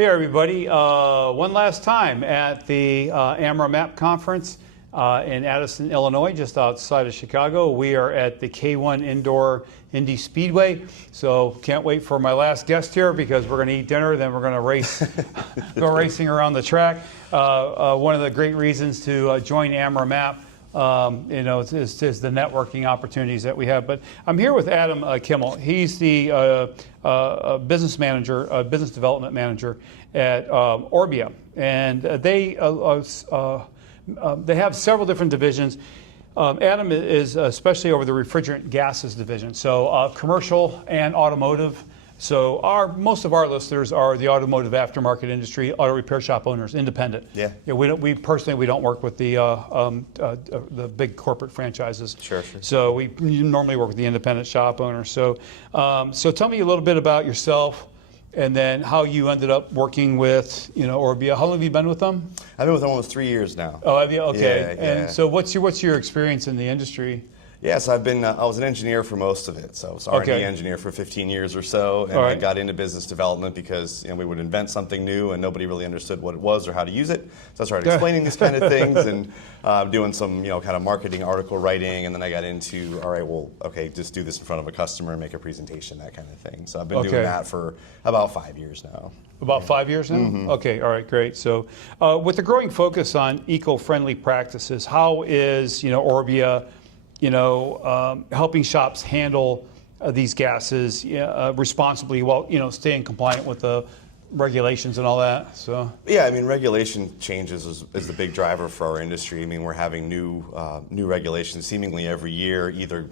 Hey everybody, one last time at the AMRA MAP conference in Addison, Illinois, just outside of Chicago. We are at the K1 Indoor Indy Speedway, so can't wait for my last guest here because we're going to eat dinner, then we're going to race, go racing around the track. One of the great reasons to join AMRA MAP is the networking opportunities that we have. But I'm here with Adam Kimmel. He's the business manager, business development manager at Orbia, and they have several different divisions. Adam is especially over the refrigerant gases division, so commercial and automotive. So most of our listeners are the automotive aftermarket industry, auto repair shop owners, independent. Yeah. We personally don't work with the big corporate franchises. Sure. So we normally work with the independent shop owners. So so tell me a little bit about yourself, and then how you ended up working with Orbia. How long have you been with them? I've been with them almost 3 years now. Oh, have you? Okay. Yeah. And so what's your experience in the industry? Yes, I was an engineer for most of it. So I was an R&D engineer for 15 years or so, and I got into business development because we would invent something new and nobody really understood what it was or how to use it. So I started explaining these kind of things and doing some kind of marketing article writing, and then I got into, all right, well, okay, just do this in front of a customer and make a presentation, that kind of thing. So I've been doing that for about 5 years now. About 5 years now? Mm-hmm. Okay, all right, great. So with the growing focus on eco-friendly practices, how is Orbia helping shops handle these gases responsibly while staying compliant with the regulations and all that? So yeah, I mean, regulation changes is the big driver for our industry. I mean, we're having new regulations seemingly every year, either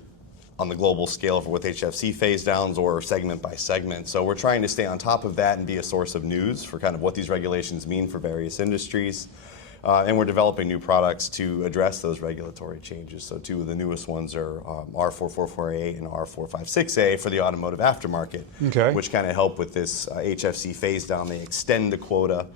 on the global scale with HFC phase downs or segment by segment. So we're trying to stay on top of that and be a source of news for kind of what these regulations mean for various industries. And we're developing new products to address those regulatory changes. So two of the newest ones are R-444A and R-456A for the automotive aftermarket, which kind of help with this HFC phase down. They extend the quota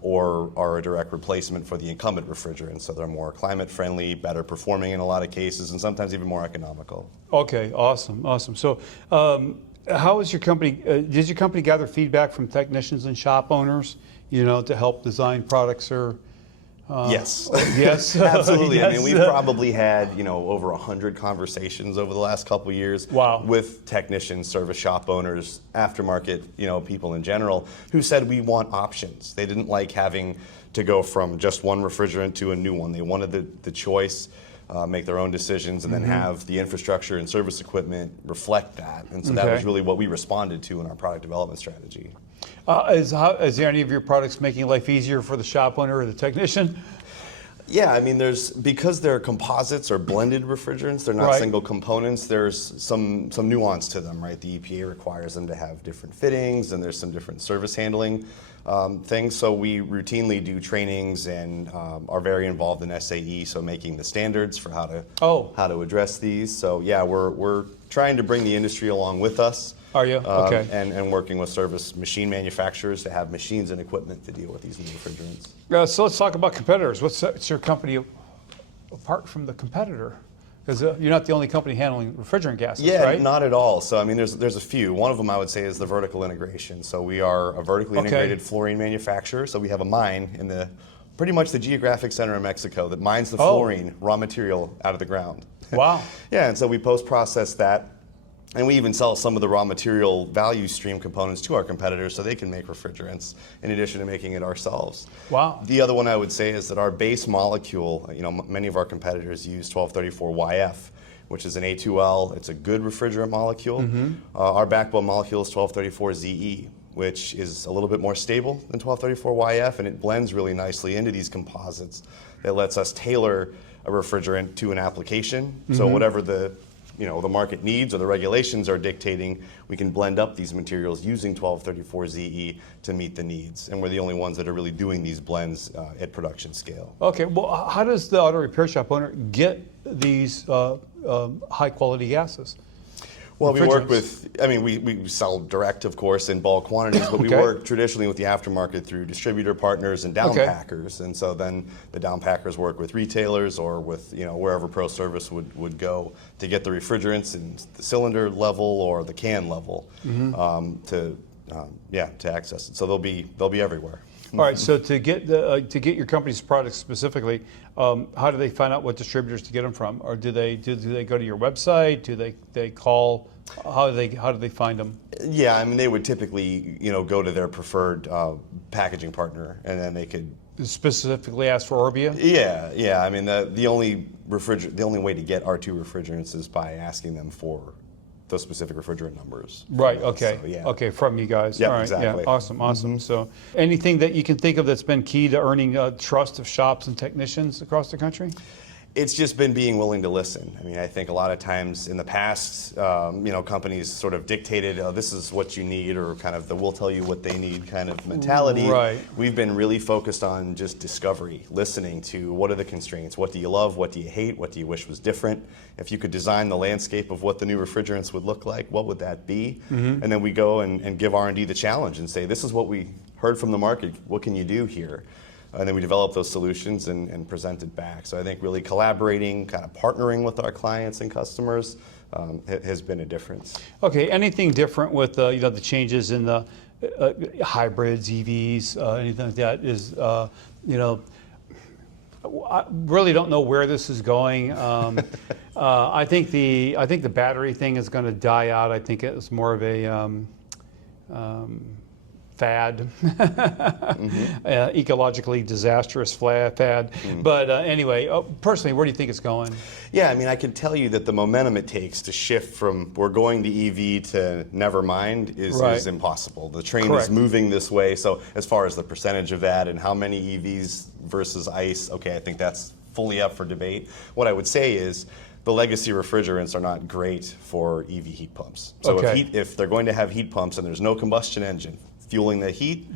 or are a direct replacement for the incumbent refrigerants. So they're more climate friendly, better performing in a lot of cases, and sometimes even more economical. Okay, awesome. So how is your company, does your company gather feedback from technicians and shop owners, to help design products or yes. Yes. Absolutely. Yes. I mean, we've probably had, over 100 conversations over the last couple of years with technicians, service shop owners, aftermarket, people in general, who said we want options. They didn't like having to go from just one refrigerant to a new one. They wanted the choice, make their own decisions, and then have the infrastructure and service equipment reflect that. And so that was really what we responded to in our product development strategy. Is there any of your products making life easier for the shop owner or the technician? Yeah, I mean, because they're composites or blended refrigerants, they're not single components, there's some nuance to them, right? The EPA requires them to have different fittings, and there's some different service handling things. So we routinely do trainings and are very involved in SAE, so making the standards for how to address these. So yeah, we're trying to bring the industry along with us. Are you? Okay. And working with service machine manufacturers to have machines and equipment to deal with these new refrigerants. So let's talk about competitors. What's your company apart from the competitor? Because you're not the only company handling refrigerant gases, right? Yeah, not at all. So I mean, there's a few. One of them I would say is the vertical integration. So we are a vertically integrated fluorine manufacturer. So we have a mine in pretty much the geographic center of Mexico that mines the fluorine raw material out of the ground. Wow. Yeah, and so we post-process that. And we even sell some of the raw material value stream components to our competitors so they can make refrigerants in addition to making it ourselves. Wow. The other one I would say is that our base molecule, many of our competitors use 1234YF, which is an A2L. It's a good refrigerant molecule. Our backbone molecule is 1234ZE, which is a little bit more stable than 1234YF, and it blends really nicely into these composites that lets us tailor a refrigerant to an application. So whatever the market needs or the regulations are dictating, we can blend up these materials using 1234ZE to meet the needs. And we're the only ones that are really doing these blends at production scale. Okay, well, how does the auto repair shop owner get these high quality gases? Well, we work with, we sell direct, of course, in bulk quantities, but we work traditionally with the aftermarket through distributor partners and down packers. And so then the down packers work with retailers or with, wherever pro service would go to get the refrigerants in the cylinder level or the can level to to access it. So they'll be everywhere. All right. So to get your company's products specifically, how do they find out what distributors to get them from, or do they go to your website? Do they call? How do they find them? Yeah, I mean they would typically go to their preferred packaging partner, and then they could Specifically ask for Orbia? Yeah. I mean the only way to get R2 refrigerants is by asking them for those specific refrigerant numbers. Right. Okay. So, yeah. Okay. From you guys. Yep, All right. exactly. Yeah. Awesome. So, anything that you can think of that's been key to earning trust of shops and technicians across the country? It's just been being willing to listen. I mean, I think a lot of times in the past, companies sort of dictated, this is what you need, or kind of the we'll tell you what they need kind of mentality. Right. We've been really focused on just discovery, listening to what are the constraints, what do you love, what do you hate, what do you wish was different. If you could design the landscape of what the new refrigerants would look like, what would that be? And then we go and give R&D the challenge and say, this is what we heard from the market, what can you do here? And then we develop those solutions and present it back. So I think really collaborating, kind of partnering with our clients and customers has been a difference. Okay. Anything different with the changes in the hybrids, EVs, anything like that? I really don't know where this is going. I think the battery thing is going to die out. I think it's more of a fad, ecologically disastrous fad. But anyway, personally, where do you think it's going? Yeah, I mean, I can tell you that the momentum it takes to shift from we're going to EV to never mind is impossible. The train is moving this way. So as far as the percentage of that and how many EVs versus ICE, okay, I think that's fully up for debate. What I would say is the legacy refrigerants are not great for EV heat pumps. So if they're going to have heat pumps and there's no combustion engine fueling the heat,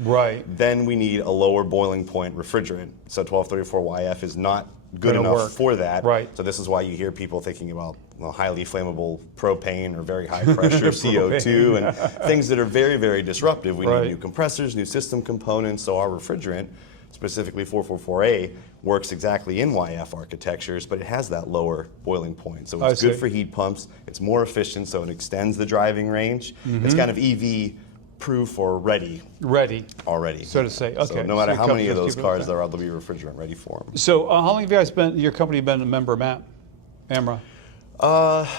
then we need a lower boiling point refrigerant. So 1234yf is not good enough for that. So this is why you hear people thinking about highly flammable propane or very high pressure CO2 and things that are very, very disruptive. We need new compressors, new system components. So our refrigerant, specifically 444A, works exactly in YF architectures, but it has that lower boiling point. So it's good for heat pumps. It's more efficient, so it extends the driving range. It's kind of EV proof or ready already, so to say. Okay. So no matter how many of those cars there are, they'll be refrigerant ready for them. So how long have you guys your company been a member of AMRA?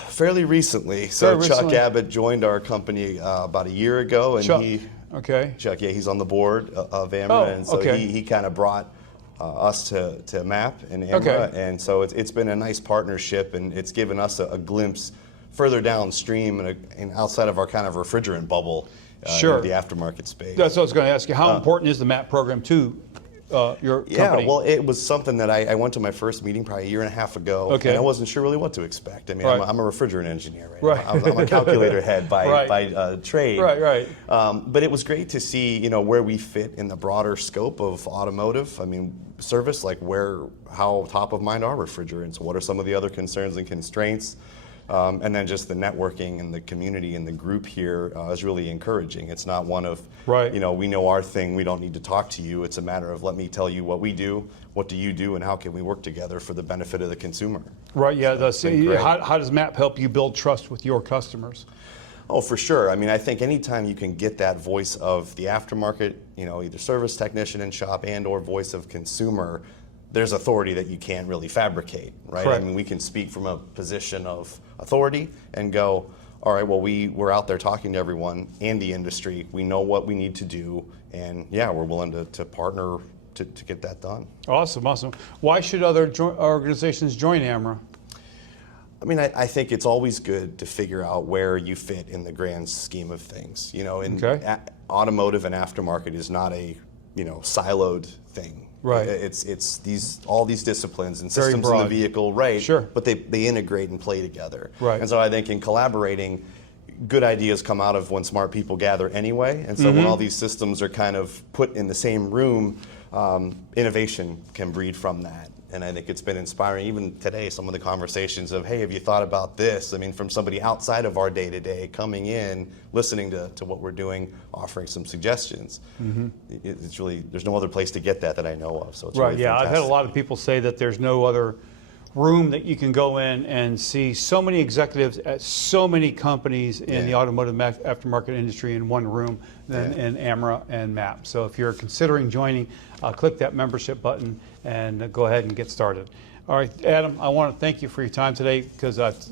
Fairly recently. So Chuck Abbott joined our company about a year ago, and Chuck, he's on the board of AMRA, and so he kind of brought us to MAP and AMRA, and so it's been a nice partnership, and it's given us a glimpse further downstream and outside of our kind of refrigerant bubble. Into the aftermarket space. That's what I was going to ask you. How important is the MAP program to your company? Yeah, well, it was something that I went to my first meeting probably a year and a half ago, and I wasn't sure really what to expect. I mean, I'm a refrigerant engineer, right? I'm a calculator head by trade. But it was great to see, where we fit in the broader scope of automotive. I mean, service, like how top of mind are refrigerants? What are some of the other concerns and constraints? And then just the networking and the community and the group here is really encouraging. It's not one of, we know our thing, we don't need to talk to you. It's a matter of let me tell you what we do, what do you do, and how can we work together for the benefit of the consumer. Right, yeah. How does MAP help you build trust with your customers? Oh, for sure. I mean, I think anytime you can get that voice of the aftermarket, either service technician in shop and or voice of consumer, there's authority that you can't really fabricate, right? I mean, we can speak from a position of authority and go, all right, well, we're out there talking to everyone and the industry. We know what we need to do, and we're willing to partner to get that done. Awesome. Why should other organizations join AMRA? I mean, I think it's always good to figure out where you fit in the grand scheme of things. Automotive and aftermarket is not a siloed thing. It's all these disciplines and systems in the vehicle, but they integrate and play together. And so I think in collaborating, good ideas come out of when smart people gather anyway. And so when all these systems are kind of put in the same room, innovation can breed from that. And I think it's been inspiring, even today, some of the conversations of, hey, have you thought about this? I mean, from somebody outside of our day-to-day coming in, listening to what we're doing, offering some suggestions. It's really, there's no other place to get that I know of. So it's really fantastic. I've had a lot of people say that there's no other room that you can go in and see so many executives at so many companies in the automotive aftermarket industry in one room than in AMRA and MAP. So if you're considering joining, click that membership button and go ahead and get started. All right, Adam, I want to thank you for your time today because